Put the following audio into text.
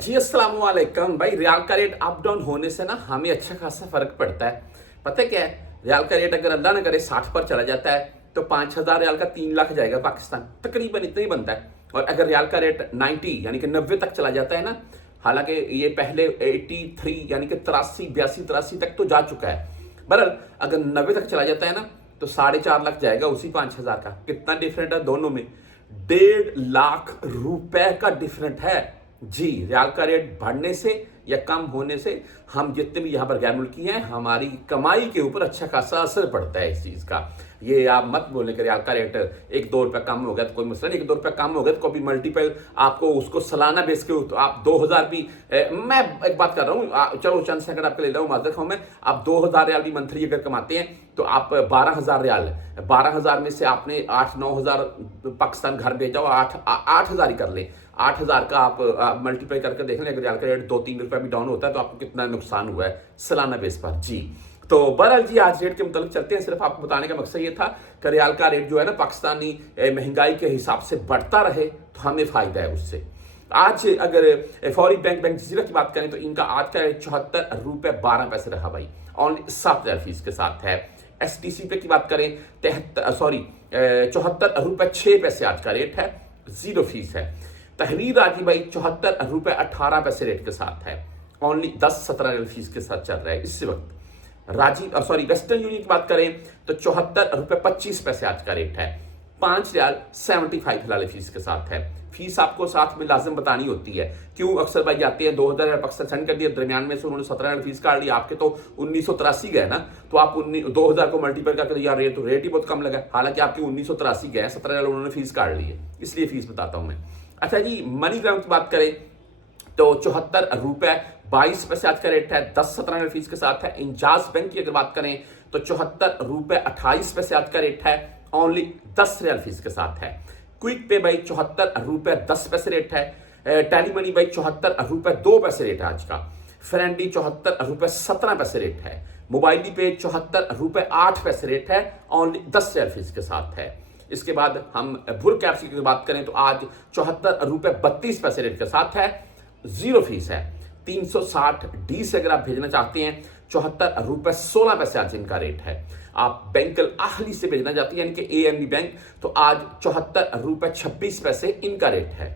जी अस्सलाम वालेकुम भाई। रियाल का रेट अप डाउन होने से ना हमें अच्छा खासा फर्क पड़ता है। पता है क्या है, रियाल का रेट अगर अल्लाह ना करे 60 पर चला जाता है तो 5,000 रियाल का 3 लाख जाएगा पाकिस्तान, तकरीबन इतना ही बनता है। और अगर रियाल का रेट 90 यानी कि 90 तक चला जाता है ना, हालांकि ये पहले 83 यानी कि 83 तक तो जा चुका है। बहरहाल अगर 90 तक चला जाता है ना तो 4.5 लाख जाएगा उसी 5,000 का। कितना डिफरेंट है दोनों में, 1.5 लाख रुपए का डिफरेंट है। जी, रियाल का रेट बढ़ने से या कम होने से हम जितने भी यहाँ पर गैर मुल्की हैं, हमारी कमाई के ऊपर अच्छा खासा असर पड़ता है इस चीज़ का। ये आप मत बोलें कि रियाल का रेट 1-2 रुपये कम हो गया तो कोई मसला नहीं। 1-2 रुपये कम हो गया तो कभी मल्टीपल आपको उसको सालाना बेस के तो आप 2,000 भी मैं एक बात कर रहा हूँ, चलो चंद सेकंड आपके ले रहा हूँ, माजर खाऊं मैं। आप 2,000 रियाल भी मंथली अगर कमाते हैं तो आप 12,000 रियाल, 12,000 में से आपने 8-9,000 पाकिस्तान घर भेजा, 8,000 ही कर लें। 8,000 का आप मल्टीप्लाई करके देख लें, अगर रियाल का रेट 2-3 रुपये भी डाउन होता है तो आपको कितना नुकसान हुआ है सालाना बेस पर। जी, तो बहरहाल जी आज रेट के मुताबिक चलते हैं। सिर्फ आपको बताने का मकसद ये था कि रियाल का रेट जो है ना पाकिस्तानी महंगाई के हिसाब से बढ़ता रहे तो हमें फायदा है उससे। आज अगर फौरी बैंक जजीरा की बात करें तो इनका आज का रेट 74 रुपये 12 पैसे रहा भाई, ओनली 7,000 फीस के साथ है। STC पे की बात करें 74 रुपये 6 पैसे आज का रेट है, 0 फीस है। तहरीर राजी भाई 74 रुपये 18 पैसे रेट के साथ है, ओनली 10-17 फीस के साथ चल रहा है इस वक्त। वेस्टर्न यूनियन की बात करें तो 74 रुपये 25 पैसे आज का रेट है, 5 रियाल 75 हिलाल फीस के साथ है। फीस आपको साथ में लाजिम बतानी होती है, क्यों अक्सर भाई जाते हैं 2,000 रियाल पाकिस्तान सेंड कर दिया, दरमियान में से उन्होंने 17 रियाल फीस काट ली, आपके तो 1983 गए ना, तो आप 2,000 को मल्टीप्लाई करके यार रेट ही बहुत कम लगा, हालांकि आपके 1983 गए, 17 रियाल उन्होंने फीस काट ली है, इसलिए फीस बताता हूं मैं। अच्छा जी, मनीग्राम की बात करें तो 74 रुपये 22 पैसे आज का रेट है, 10-17 फीस के साथ है। इंजाज बैंक की अगर बात करें तो 74 रुपये 28 पैसे आज का रेट है, ओनली 10 रियाल फीस के साथ है। क्विक पे भाई 74 रुपये 10 पैसे रेट है। टेली मनी भाई 74 रुपये 2 पैसे रेट है आज का। फ्रेंडी 74 रुपये 17 पैसे रेट है। मोबाइली पे 74 रुपये 8 पैसे रेट है, ओनली 10 रियाल फीस के साथ है। इसके बाद हम भुर कैप्स की बात करें तो आज 74 रुपये 32 पैसे रेट के साथ है, 0 फीस है। 360D से अगर आप भेजना चाहते हैं 74 रुपये 16 पैसे आज इनका रेट है। आप बैंक अल आहली से भेजना चाहते हैं यानी कि ANB बैंक, तो आज 74 रुपये 26 पैसे इनका रेट है।